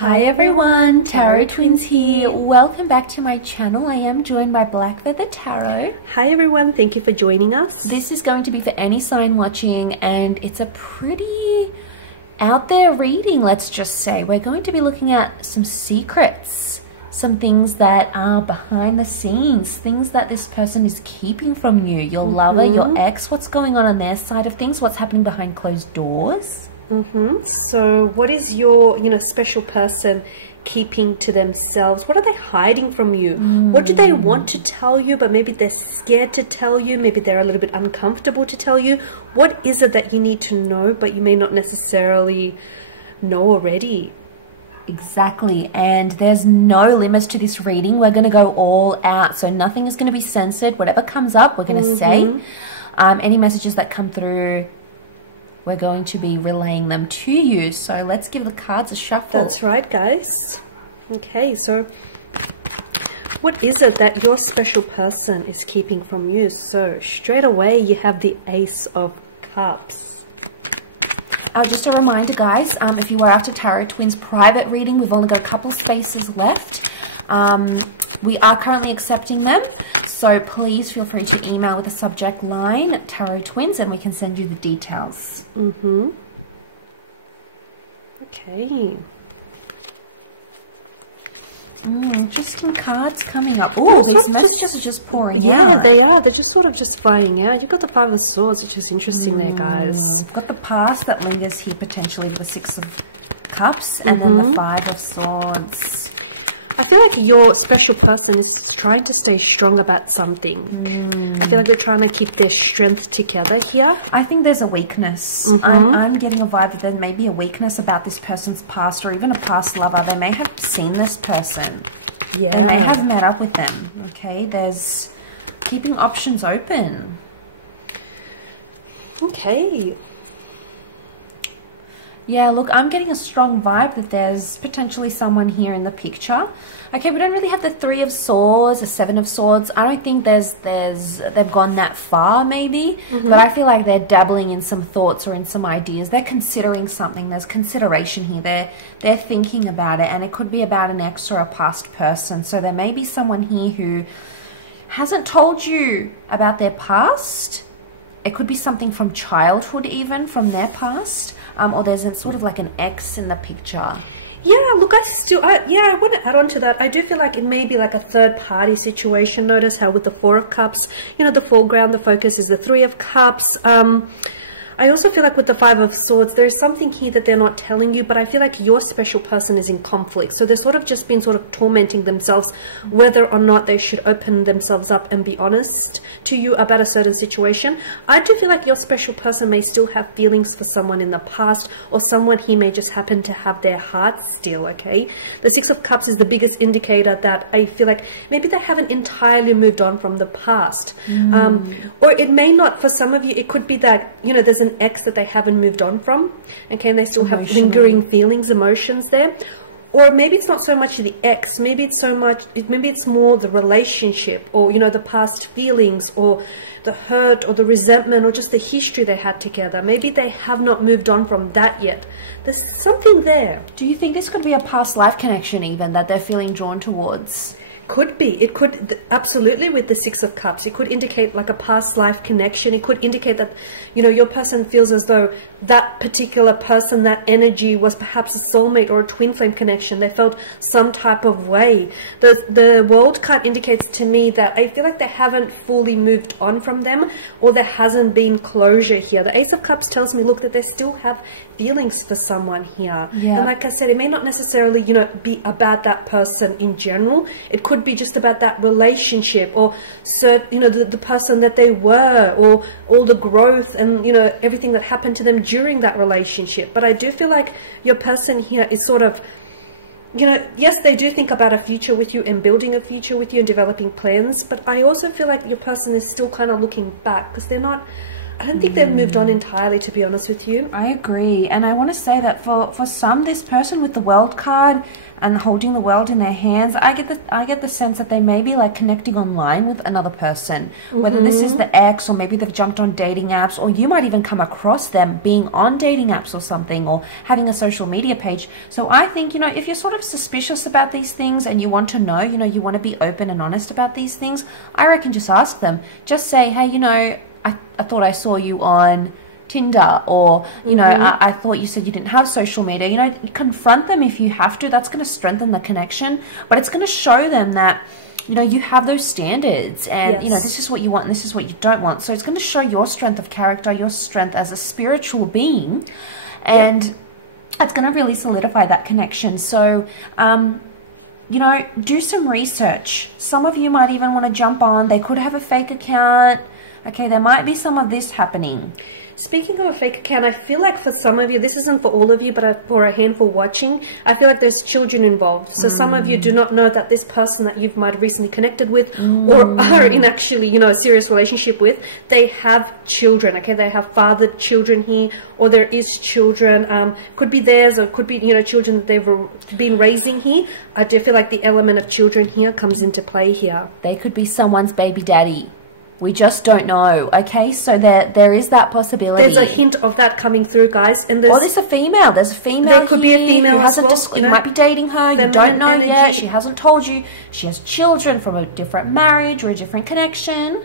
Hi everyone, Tarot Twins here. Welcome back to my channel. I am joined by Black Feather Tarot. Hi everyone, thank you for joining us. This is going to be for any sign watching, and it's a pretty out there reading, let's just say. We're going to be looking at some secrets, some things that are behind the scenes, things that this person is keeping from you, your lover, your ex, what's going on their side of things, what's happening behind closed doors. So what is your, special person keeping to themselves? What are they hiding from you? What do they want to tell you, but maybe they're scared to tell you? Maybe they're a little bit uncomfortable to tell you. What is it that you need to know, but you may not necessarily know already? Exactly, and there's no limits to this reading. We're going to go all out, so nothing is going to be censored. Whatever comes up, we're going to say. Any messages that come through, we're going to be relaying them to you. So let's give the cards a shuffle. That's right, guys. Okay, so what is it that your special person is keeping from you? So straight away you have the Ace of Cups. Just a reminder, guys, if you were after Tarot Twins private reading, we've only got a couple spaces left. We are currently accepting them, so please feel free to email with the subject line Tarot Twins and we can send you the details. Okay. Interesting cards coming up. Oh, these messages are just pouring out. Yeah, they are. They're just sort of just flying out. You've got the Five of Swords, which is interesting there, guys. We've got the past that lingers here potentially with the Six of Cups and then the Five of Swords. I feel like your special person is trying to stay strong about something. I feel like they're trying to keep their strength together here. I think there's a weakness. I'm getting a vibe that there may be a weakness about this person's past or even a past lover. They may have seen this person. Yeah. They may have met up with them. Okay, there's keeping options open. Okay. Yeah, look, I'm getting a strong vibe that there's potentially someone here in the picture. Okay, we don't really have the Three of Swords, the Seven of Swords. I don't think they've gone that far, maybe. But I feel like they're dabbling in some thoughts or in some ideas. They're considering something. There's consideration here. They're thinking about it, and it could be about an ex or a past person. So there may be someone here who hasn't told you about their past. It could be something from childhood, even from their past, or there's sort of like an ex in the picture. Yeah, look, I want to add on to that. I do feel like it may be like a third-party situation. Notice how with the Four of Cups, the foreground, the focus is the Three of Cups. I also feel like with the Five of Swords, there's something here that they're not telling you, but I feel like your special person is in conflict. So they're sort of just been sort of tormenting themselves whether or not they should open themselves up and be honest to you about a certain situation. I do feel like your special person may still have feelings for someone in the past, or someone he may just happen to have their heart still, okay? The Six of Cups is the biggest indicator that I feel like maybe they haven't entirely moved on from the past. Or it may not, for some of you, it could be that, there's an ex that they haven't moved on from, okay, and they still have lingering feelings, emotions there. Or maybe it's not so much the ex, maybe it's more the relationship, or the past feelings, or the hurt, or the resentment, or just the history they had together. Maybe they have not moved on from that yet. There's something there. Do you think this could be a past life connection even that they're feeling drawn towards? Could be. It could, absolutely, with the Six of Cups. It could indicate like a past life connection. It could indicate that, your person feels as though that particular person, that energy was perhaps a soulmate or a twin flame connection. They felt some type of way. The World card indicates to me that I feel like they haven't fully moved on from them, or there hasn't been closure here. The Ace of Cups tells me, look, that they still have feelings for someone here. Yeah. And like I said, it may not necessarily, be about that person in general. It could be just about that relationship, or the person that they were, or all the growth and everything that happened to them during that relationship. But I do feel like your person here is sort of, yes, they do think about a future with you and building a future with you and developing plans, but I also feel like your person is still kind of looking back, because they're not, I don't think they've moved on entirely, to be honest with you. I agree. And I want to say that for some, this person with the World card and holding the world in their hands, I get the sense that they may be like connecting online with another person, whether this is the ex, or maybe they've jumped on dating apps, or you might even come across them being on dating apps or something, or having a social media page. So I think, you know, if you're sort of suspicious about these things and you want to know, you know, you want to be open and honest about these things, I reckon just ask them. Just say, hey, you know, I thought I saw you on Tinder, or, you know, I thought you said you didn't have social media. You know, confront them if you have to. That's going to strengthen the connection, but it's going to show them that, you know, you have those standards, and, you know, this is what you want and this is what you don't want. So it's going to show your strength of character, your strength as a spiritual being, and it's going to really solidify that connection. So, you know, do some research. Some of you might even want to jump on. They could have a fake account. Okay, there might be some of this happening. Speaking of a fake account, I feel like for some of you, this isn't for all of you, but for a handful watching, I feel like there's children involved. So some of you do not know that this person that you've might have recently connected with, or are in actually, you know, a serious relationship with, they have children, okay? They have fathered children here, or there is children, could be theirs, or could be, you know, children that they've been raising here. I do feel like the element of children here comes into play here. They could be someone's baby daddy. We just don't know, okay? So there is that possibility. There's a hint of that coming through, guys. And there's a female. There's a female there could be a female who hasn't you might be dating her. You don't know yet. She hasn't told you. She has children from a different marriage or a different connection.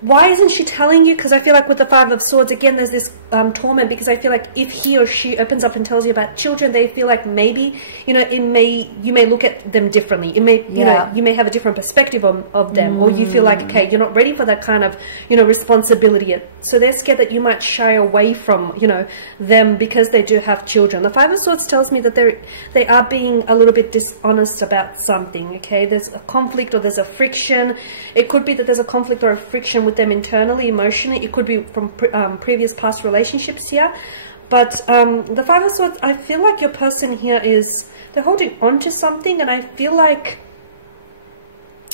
Why isn't she telling you? Because I feel like with the Five of Swords, again, there's this torment, because I feel like if he or she opens up and tells you about children, they feel like maybe, you know, you may look at them differently. You may, you know, you may have a different perspective of them, or you feel like, okay, you're not ready for that kind of, you know, responsibility yet. So they're scared that you might shy away from, you know, them because they do have children. The Five of Swords tells me that they are being a little bit dishonest about something, okay? There's a conflict, or there's a friction. It could be that there's a conflict or a friction with them internally, emotionally. It could be from previous past relationships here. But the Five of Swords, I feel like your person here they're holding on to something, and I feel like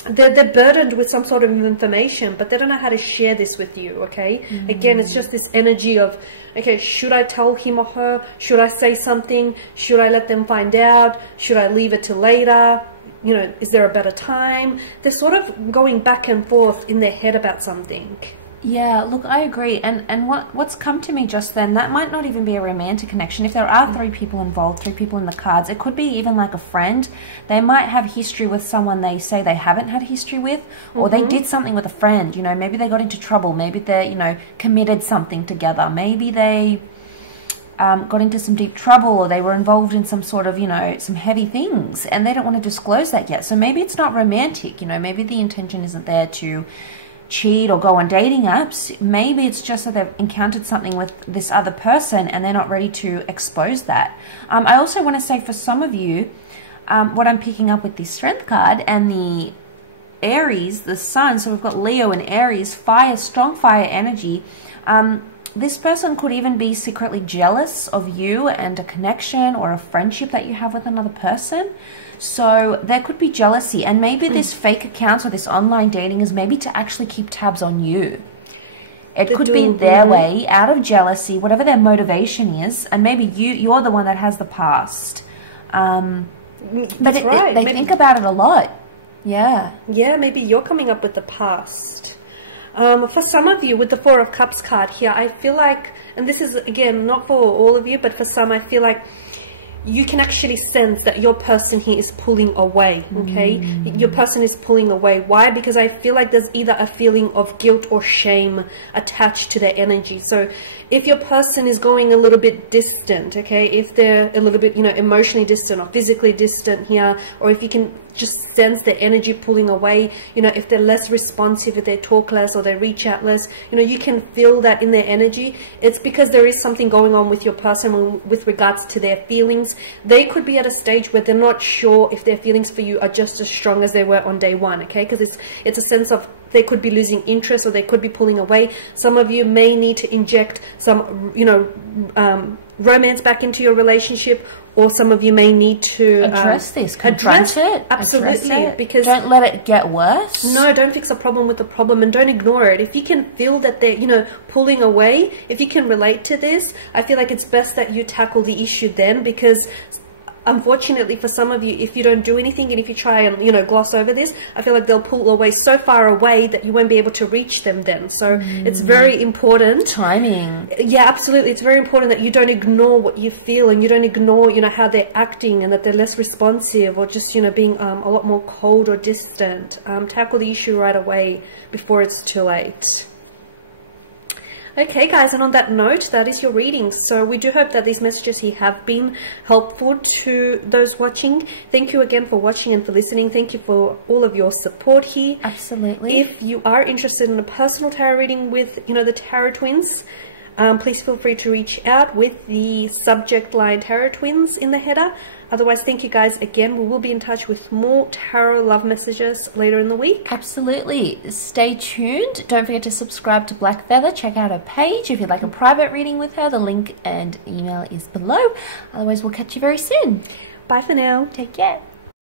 they're burdened with some sort of information, but they don't know how to share this with you, okay? Again, it's just this energy of, okay, should I tell him or her? Should I say something? Should I let them find out? Should I leave it till later? You know, is there a better time? They're sort of going back and forth in their head about something. Yeah, look, I agree. And what's come to me just then, that might not even be a romantic connection. If there are three people involved, three people in the cards, it could be even like a friend. They might have history with someone they say they haven't had history with, or they did something with a friend. You know, maybe they got into trouble. Maybe they, you know, committed something together. Maybe they got into some deep trouble, or they were involved in some sort of, you know, some heavy things, and they don't want to disclose that yet. So maybe it's not romantic, you know, maybe the intention isn't there to cheat or go on dating apps. Maybe it's just that they've encountered something with this other person and they're not ready to expose that. I also want to say, for some of you, what I'm picking up with the Strength card and the Aries, the Sun, so we've got Leo and Aries, fire, strong fire energy. This person could even be secretly jealous of you and a connection or a friendship that you have with another person. So there could be jealousy, and maybe this fake account or this online dating is maybe to actually keep tabs on you. It could be their way, out of jealousy, whatever their motivation is, and maybe you're the one that has the past. But they think about it a lot. Yeah. Yeah, maybe you're coming up with the past. For some of you, with the Four of Cups card here, I feel like, and this is, again, not for all of you, but for some, I feel like you can actually sense that your person here is pulling away, okay? Your person is pulling away. Why? Because I feel like there's either a feeling of guilt or shame attached to their energy. So if your person is going a little bit distant, okay, if they're a little bit, you know, emotionally distant or physically distant here, or if you can just sense their energy pulling away, you know, if they're less responsive, if they talk less or they reach out less, you know, you can feel that in their energy. It's because there is something going on with your person with regards to their feelings. They could be at a stage where they're not sure if their feelings for you are just as strong as they were on day one, okay? Because it's a sense of they could be losing interest, or they could be pulling away. Some of you may need to inject some, you know, romance back into your relationship, or some of you may need to address this, confront it, absolutely, address it. because don't let it get worse. No, don't fix a problem with the problem, and don't ignore it. If you can feel that they're, you know, pulling away, if you can relate to this, I feel like it's best that you tackle the issue then, because unfortunately for some of you, if you don't do anything and if you try and, you know, gloss over this, I feel like they'll pull away so far away that you won't be able to reach them then. So it's very important. Timing. Yeah, absolutely. It's very important that you don't ignore what you feel, and you don't ignore, you know, how they're acting, and that they're less responsive, or just, you know, being a lot more cold or distant. Tackle the issue right away before it's too late. Okay guys, and on that note, that is your reading. So we do hope that these messages here have been helpful to those watching. Thank you again for watching and for listening. Thank you for all of your support here. Absolutely. If you are interested in a personal tarot reading with, you know, the Tarot Twins, please feel free to reach out with the subject line Tarot Twins in the header. Otherwise, thank you guys again. We will be in touch with more tarot love messages later in the week. Absolutely. Stay tuned. Don't forget to subscribe to Black Feather. Check out her page if you'd like a private reading with her. The link and email is below. Otherwise, we'll catch you very soon. Bye for now. Take care.